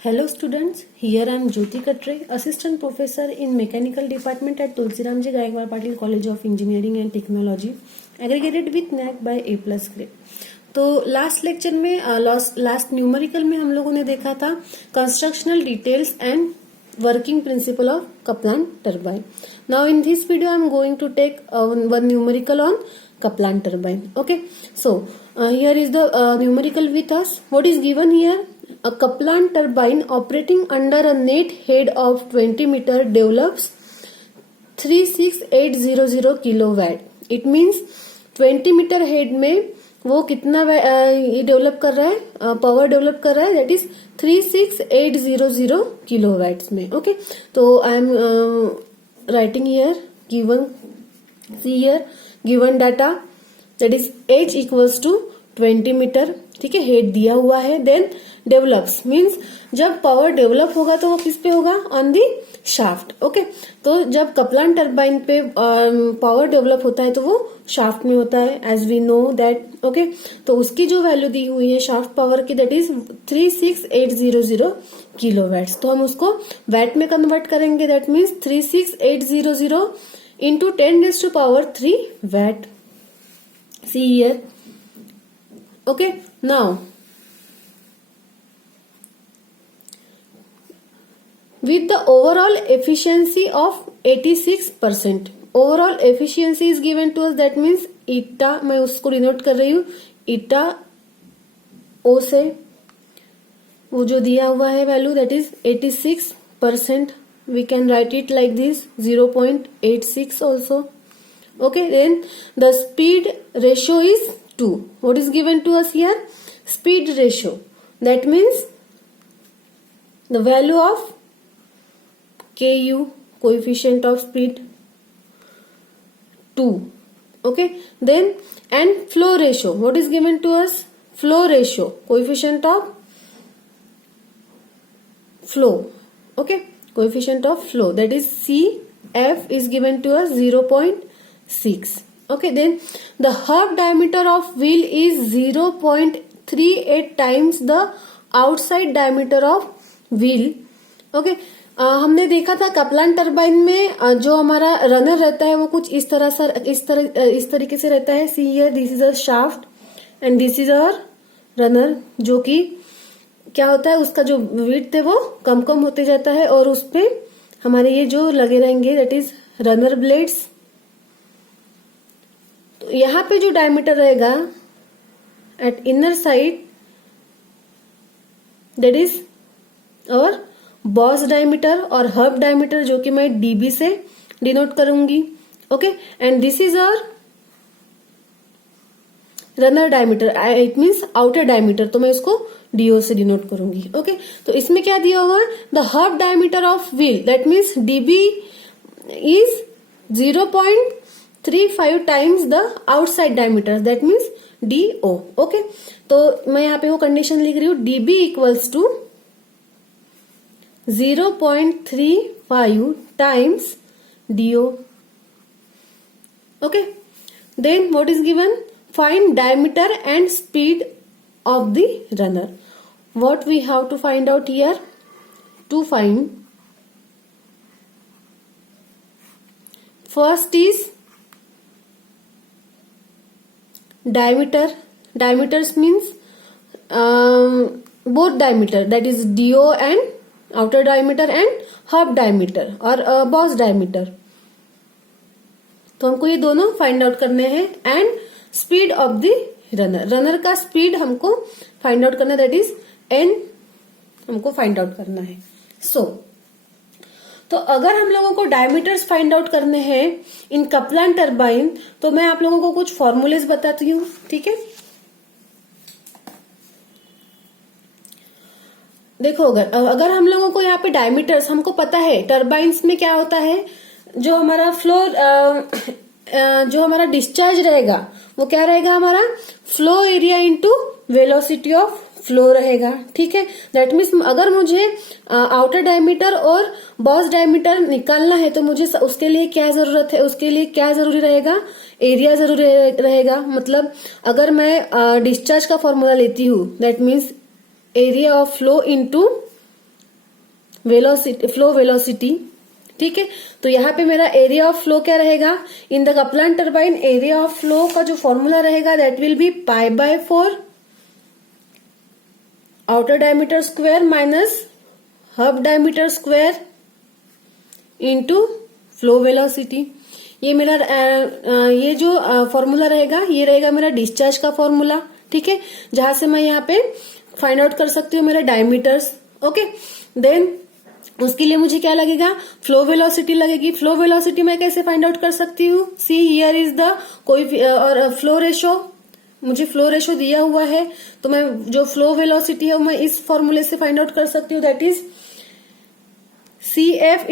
Hello students, here I am Jyoti Katre, Assistant Professor in Mechanical Department at Tulsiramji Gaikwad Patil College of Engineering and Technology, aggregated with NAC by A+ grade. तो last lecture में last numerical में हम लोगों ने देखा था constructional details and working principle of Kaplan turbine. Now in this video I am going to take one numerical on Kaplan turbine. Okay, so here is the numerical with us. What is given here? A Kaplan turbine operating under a net head of 20 meter develops 36800 kilowatt. It means 20 meter head में वो कितना ये develop कर रहा है, power develop कर रहा है, दैट इज 36800 किलोवाट्स में. ओके, तो I am writing here given, see here given data that is H equals to 20 metre. ठीक है, हेड दिया हुआ है. देन डेवलप्स मीन्स जब पावर डेवलप होगा तो वो किस पे होगा, ऑन दी शाफ्ट. ओके, तो जब कपलान टरबाइन पे पावर डेवलप होता है तो वो शाफ्ट में होता है, as we know that. Okay, तो उसकी जो वैल्यू दी हुई है शाफ्ट पावर की दैट इज 36800 किलोवाट्स. तो हम उसको वैट में कन्वर्ट करेंगे. That means 36800 into 10⁻³ watt. See here. Okay, now with the overall efficiency of 86%. overall efficiency is given to us, that means ईटा, मैं उसको डिनोट कर रही हूँ ईटा ओ से, वो जो दिया हुआ है value that is 86%. We can write it like this 0.86 also. Okay, then the speed ratio is 2. What is given to us here? Speed ratio, that means the value of KU, coefficient of speed 2. Okay, then and flow ratio. What is given to us? Flow ratio, coefficient of flow. Okay, coefficient of flow, that is CF is given to us 0.6. Okay, then the hub diameter of wheel is 0.38 times the outside diameter of wheel. Okay, हमने देखा था Kaplan turbine में जो हमारा runner रहता है वो कुछ इस तरीके से रहता है. See here, this is a shaft and this is our runner, जो कि क्या होता है, उसका जो विड्थ है वो कम कम होते जाता है और उस पे हमारे ये जो लगे रहेंगे दैट इज रनर ब्लेड्स. तो यहाँ पे जो डायमीटर रहेगा at inner side that is और बॉस डायमीटर और हब डायमीटर, जो कि मैं डीबी से डिनोट करूंगी. Okay, and this is our runner diameter, it means outer diameter, तो मैं इसको डीओ से डिनोट करूंगी. ओके, तो इसमें क्या दिया हुआ, the hub diameter of wheel that means DB is 0.35 times the outside diameter, that means DO. Okay, तो मैं यहाँ पे वो कंडीशन लिख रही हूँ, DB equals to 0.35 times DO. Okay, then what is given? Find diameter and speed of the runner. What we have to find out here? To find, first is diameter. Diameters means both diameter, that is DO and outer diameter and hub diameter और boss diameter. तो हमको ये दोनों find out करने हैं. And speed of the runner, runner का speed हमको find out करना, दैट इज n हमको फाइंड आउट करना है. तो अगर हम लोगों को डायमीटर्स फाइंड आउट करने हैं इन कपलान टरबाइन, तो मैं आप लोगों को कुछ फॉर्मूलेस बताती हूँ. ठीक है, देखो, अगर हम लोगों को यहाँ पे डायमीटर्स हमको पता है, टरबाइन्स में क्या होता है, जो हमारा फ्लो जो हमारा डिस्चार्ज रहेगा वो क्या रहेगा, हमारा flow area into velocity of flow रहेगा. ठीक है, दैट मीन्स अगर मुझे आउटर डायमीटर और बॉस डायमीटर निकालना है तो मुझे उसके लिए क्या जरूरत है, उसके लिए क्या जरूरी रहेगा, एरिया जरूरी रहेगा. मतलब अगर मैं डिस्चार्ज का फॉर्मूला लेती हूँ that means area of flow into velocity, flow velocity, ठीक है। तो यहाँ पे मेरा एरिया ऑफ फ्लो क्या रहेगा, in the Kaplan turbine area of flow का जो फॉर्मूला रहेगा that will be π/4 outer diameter square minus hub diameter square into flow velocity. ये मेरा ये जो फॉर्मूला रहेगा ये रहेगा मेरा डिस्चार्ज का फॉर्मूला, ठीक है, जहां से मैं यहाँ पे फाइंड आउट कर सकती हूँ मेरा डायमीटर्स। ओके, देन उसके लिए मुझे क्या लगेगा, फ्लो वेलोसिटी लगेगी। फ्लो वेलोसिटी मैं कैसे फाइंड आउट कर सकती हूँ, सी हियर इज द कोई और फ्लो रेशो, मुझे फ्लो रेशो दिया हुआ है तो मैं जो फ्लो वेलोसिटी है मैं इस फॉर्मूले से फाइंड आउट कर सकती हूँ, that is CF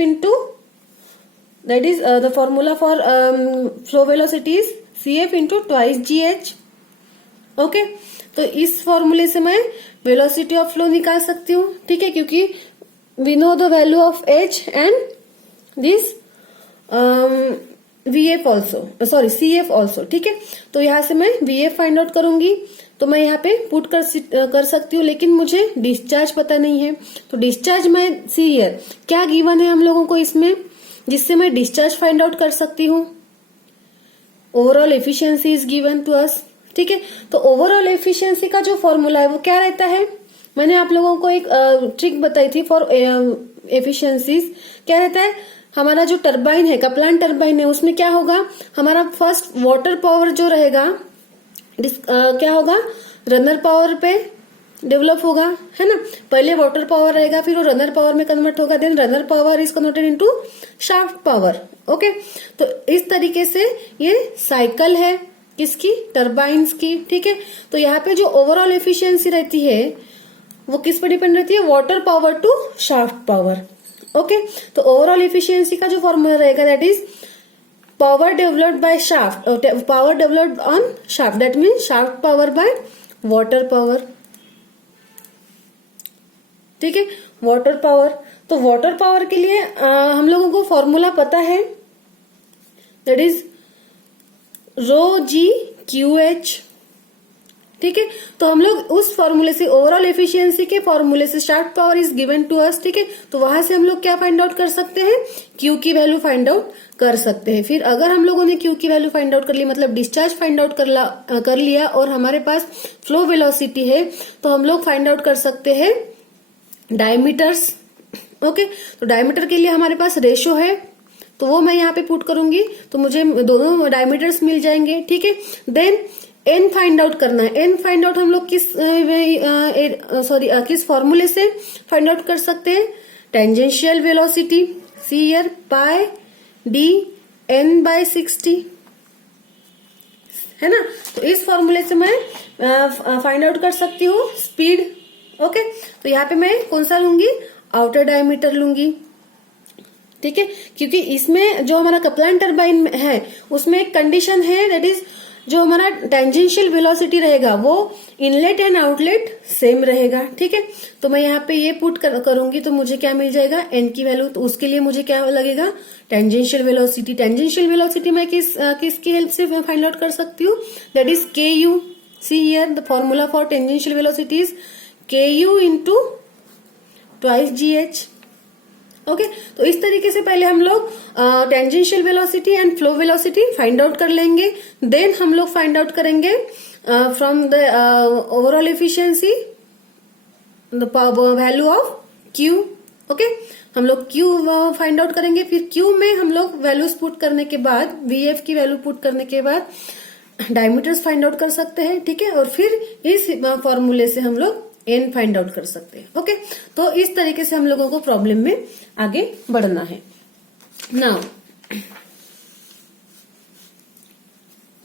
into that is the formula for flow velocity is CF into twice GH। Okay, तो इस फॉर्मूले से मैं वेलोसिटी ऑफ फ्लो निकाल सकती हूँ, ठीक है, क्योंकि we know the value of H and this VF also, sorry CF also, ठीक है। तो यहाँ से मैं VF फाइंड आउट करूंगी तो मैं यहाँ पे पुट कर सकती हूँ, लेकिन मुझे डिस्चार्ज पता नहीं है। तो डिस्चार्ज मैं सी हियर क्या गिवन है हम लोगों को इसमें, जिससे मैं डिस्चार्ज फाइंड आउट कर सकती हूँ, overall efficiency is given to us, ठीक है। तो ओवरऑल एफिशिएंसी का जो फॉर्मूला है वो क्या रहता है, मैंने आप लोगों को एक ट्रिक बताई थी फॉर एफिशिएंसीज। क्या रहता है, हमारा जो टरबाइन है, कपलान टरबाइन है, उसमें क्या होगा, हमारा फर्स्ट वाटर पावर जो रहेगा क्या होगा, रनर पावर पे डेवलप होगा, है ना। पहले वाटर पावर रहेगा, फिर वो रनर पावर में कन्वर्ट होगा, then runner power is converted into shaft power. Okay, तो इस तरीके से ये साइकिल है किसकी, टरबाइन्स की, ठीक है। तो यहाँ पे जो ओवरऑल एफिशिएंसी रहती है वो किस पर डिपेंड रहती है, water power to shaft power. Okay, तो ओवरऑल एफिशिएंसी का जो फॉर्मूला रहेगा that is power developed by shaft, power developed on shaft, that means shaft power by water power, ठीक है, वाटर पावर। तो वाटर पावर के लिए हम लोगों को फॉर्मूला पता है, दैट इज ρg/QH, ठीक है। तो हम लोग उस फॉर्मूले से, ओवरऑल एफिशिएंसी के फॉर्मूले से shaft power is given to us, ठीक है, तो वहां से हम लोग क्या फाइंड आउट कर सकते हैं, Q की वैल्यू फाइंड आउट कर सकते हैं। फिर अगर हम लोगों ने Q की वैल्यू फाइंड आउट कर ली, मतलब डिस्चार्ज फाइंड आउट कर लिया और हमारे पास फ्लो वेलोसिटी है, तो हम लोग फाइंड आउट कर सकते हैं डायमीटर्स। ओके, तो डायमीटर के लिए हमारे पास रेशो है, तो वो मैं यहाँ पे पुट करूंगी तो मुझे दोनों डायमीटर्स मिल जाएंगे, ठीक है। देन एन फाइंड आउट करना है। एन फाइंड आउट हम लोग किस फॉर्मूले से फाइंड आउट कर सकते हैं, tangential velocity, see here πd/n/60, है ना। तो इस फॉर्मूले से मैं फाइंड आउट कर सकती हूँ स्पीड। ओके, तो यहाँ पे मैं कौन सा लूंगी, आउटर डायमीटर लूंगी, ठीक है, क्योंकि इसमें जो हमारा कपलान टरबाइन है उसमें एक कंडीशन है, दैट इज जो हमारा टेंजेंशियल वेलोसिटी रहेगा वो इनलेट एंड आउटलेट सेम रहेगा, ठीक है। तो मैं यहाँ पे ये पुट करूंगी तो मुझे क्या मिल जाएगा, एन की वैल्यू। तो उसके लिए मुझे क्या लगेगा, टेंजेंशियल वेलोसिटी। टेंजेंशियल वेलोसिटी मैं किसकी हेल्प से फाइंड आउट कर सकती हूँ, that is KU। See here the formula for tangential velocity is KU into twice GH। Okay, तो इस तरीके से पहले हम लोग tangential velocity and flow velocity find out कर लेंगे। देन हम लोग फाइंड आउट करेंगे from the overall efficiency the value of Q। Okay, हम लोग Q फाइंड आउट करेंगे, फिर Q में हम लोग वैल्यूज पुट करने के बाद, VF की वैल्यू पुट करने के बाद डायमीटर्स फाइंड आउट कर सकते हैं, ठीक है, और फिर इस फॉर्मूले से हम लोग एन फाइंड आउट कर सकते हैं। ओके, तो इस तरीके से हम लोगों को प्रॉब्लम में आगे बढ़ना है। नाउ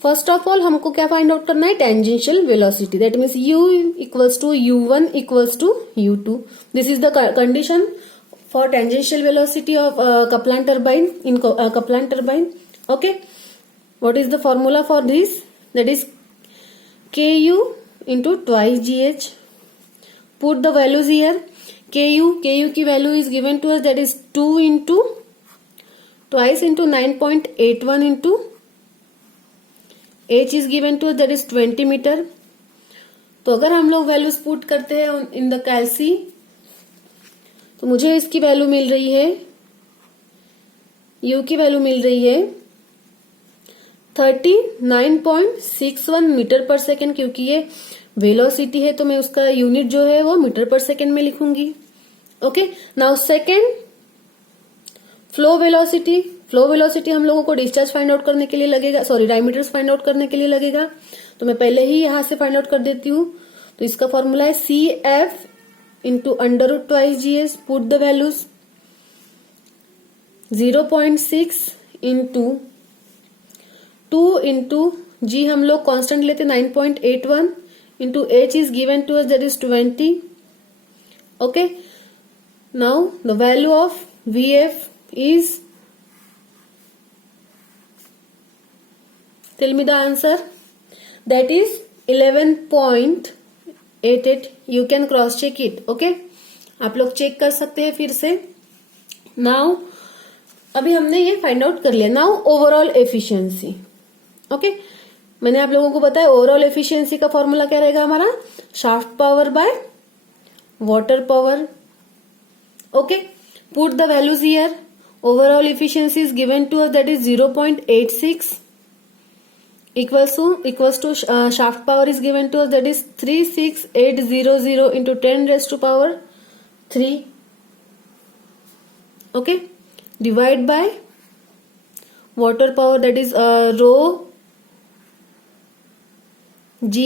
फर्स्ट ऑफ ऑल हमको क्या फाइंड आउट करना है, tangential velocity, that means U equals to U1 equals to U2। This is the condition for tangential velocity of Kaplan turbine in Kaplan turbine. Okay, what is the formula for this, that is KU into twice GH। Put the values here. KU की value is given to us, that is 2 into twice into 9.81 into H is given to us, that is 20 meter। तो अगर हम लोग values put करते हैं in the कैल्सी, तो मुझे इसकी वैल्यू मिल रही है, यू की वैल्यू मिल रही है 39.61 मीटर पर सेकेंड, क्योंकि ये वेलोसिटी है तो मैं उसका यूनिट जो है वो मीटर पर सेकेंड में लिखूंगी। Okay, now second flow velocity. Flow velocity हम लोगों को डिस्चार्ज फाइंड आउट करने के लिए लगेगा, सॉरी डायमीटर्स फाइंड आउट करने के लिए लगेगा, तो मैं पहले ही यहां से फाइंड आउट कर देती हूं। तो इसका फॉर्मूला है CF into √2GS। Put the values 0.6 into 2 into g हम लोग कांस्टेंट लेते 9.81 into H is given to us that is 20। Okay, now the value of VF is, tell me the answer, that is 11.88. you can cross check it. okay, आप लोग check कर सकते हैं फिर से। नाउ अभी हमने ये फाइंड आउट कर लिया। Now overall efficiency. ओके, मैंने आप लोगों को बताया ओवरऑल एफिशिएंसी का फॉर्मूला क्या रहेगा हमारा, shaft power by water power. Okay, put the values here. Overall efficiency is given to us, that is 0.86 equals to shaft power is given to us, that is 36800 into 10 raised to power 3. Okay, divide by water power, that is rho G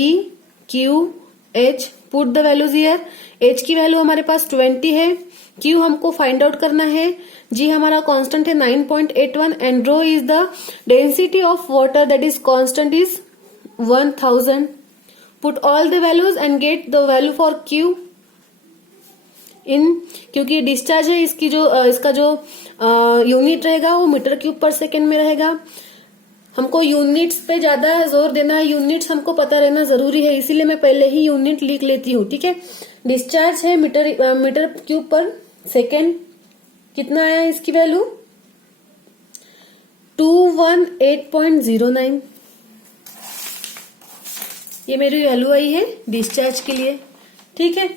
Q H. Put the values here. H की value हमारे पास 20 है, Q हमको find out करना है, G हमारा constant है 9.81 and rho is the density of water, that is constant is 1000. Put all the values and get the value for Q in, क्योंकि discharge है इसकी इसका जो यूनिट रहेगा वो मीटर क्यूब पर सेकेंड में रहेगा। हमको यूनिट्स पे ज्यादा जोर देना है, यूनिट्स हमको पता रहना जरूरी है, इसीलिए मैं पहले ही यूनिट लिख लेती हूँ। ठीक है, डिस्चार्ज है मीटर क्यूब पर सेकेंड, कितना आया इसकी वैल्यू 218.09, ये मेरी वैल्यू आई है डिस्चार्ज के लिए। ठीक है,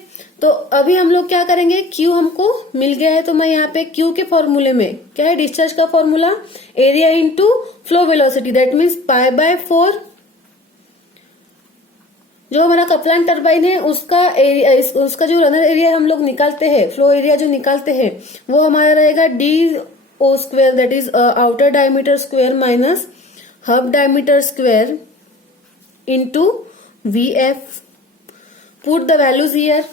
तो अभी हम लोग क्या करेंगे, Q हमको मिल गया है, तो मैं यहाँ पे Q के फॉर्मूले में क्या है, डिस्चार्ज का formula area into flow velocity, that means π/4। जो हमारा कपलान टरबाइन है उसका एरिया, उसका जो रनर एरिया हम लोग निकालते हैं, फ्लो एरिया जो निकालते हैं, वो हमारा रहेगा DO², that is outer diameter square minus hub diameter square into VF. Put the values here,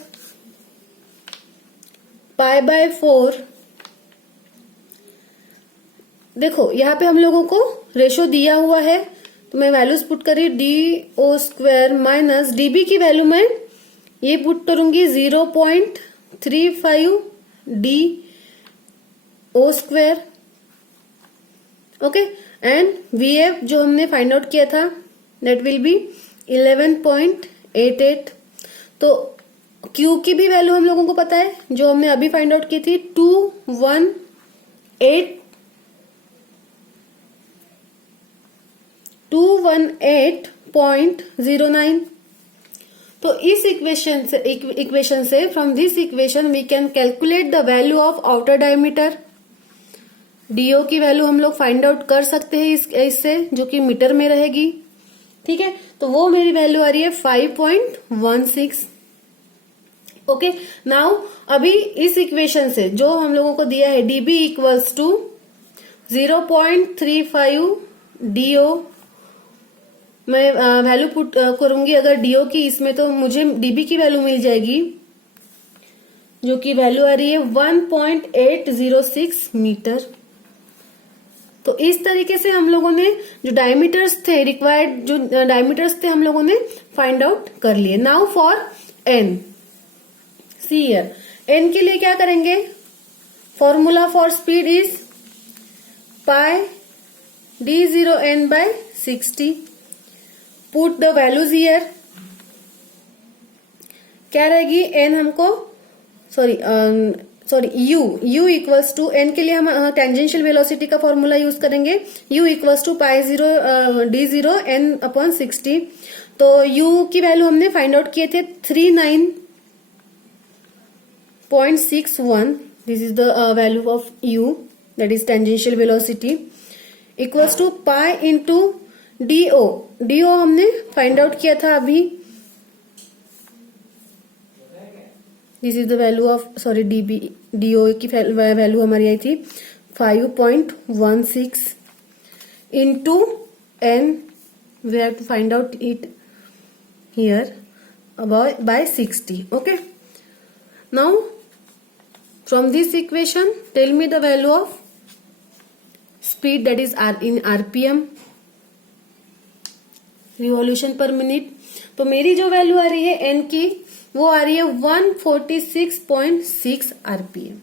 π/4। देखो यहाँ पे हम लोगों को रेशो दिया हुआ है, तो मैं वैल्यूज पुट करी DO² माइनस DB की वैल्यू मैं ये पुट करूंगी 0.35 DO²। ओके, एंड VF जो हमने फाइंड आउट किया था दैट विल बी 11.88। तो Q की भी वैल्यू हम लोगों को पता है, जो हमने अभी फाइंड आउट की थी 218.09। तो इस इक्वेशन से from this equation we can calculate the value of outer diameter. DO की वैल्यू हम लोग फाइंड आउट कर सकते हैं इससे, जो कि मीटर में रहेगी। ठीक है, तो वो मेरी वैल्यू आ रही है 5.16। ओके, नाउ अभी इस इक्वेशन से जो हम लोगों को दिया है DB इक्वल्स टू 0.35 DO, मैं वैल्यू पुट करूंगी अगर DO की इसमें, तो मुझे DB की वैल्यू मिल जाएगी, जो कि वैल्यू आ रही है 1.806 मीटर। तो इस तरीके से हम लोगों ने जो डायमीटर्स थे, रिक्वायर्ड जो डायमीटर्स थे हम लोगों ने फाइंड आउट कर लिए। Now for N, see here, N के लिए क्या करेंगे, formula for speed is πd0n/60। Put the values here, क्या रहेगी N हमको, sorry U equals to, N के लिए हम टेंजेंशियल वेलोसिटी का फॉर्मूला यूज करेंगे, U equals to π0 d0 n/60। तो u की वैल्यू हमने फाइंड आउट किए थे 39.61. This is the value of u, that is tangential velocity, equals to pi into D O हमने फाइंड आउट किया था अभी. This is the value of D O की वैल्यू हमारी आई थी 5.16 into n. We have to find out it here by 60. Okay. Now from this equation tell me the value of speed, that is in rpm, revolution पर minute. तो मेरी जो value आ रही है n की वो आ रही है 146.6 आरपीएम.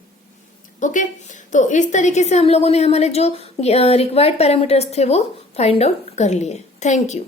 ओके. तो इस तरीके से हम लोगों ने हमारे जो रिक्वायर्ड पैरामीटर्स थे वो फाइंड आउट कर लिए. Thank you.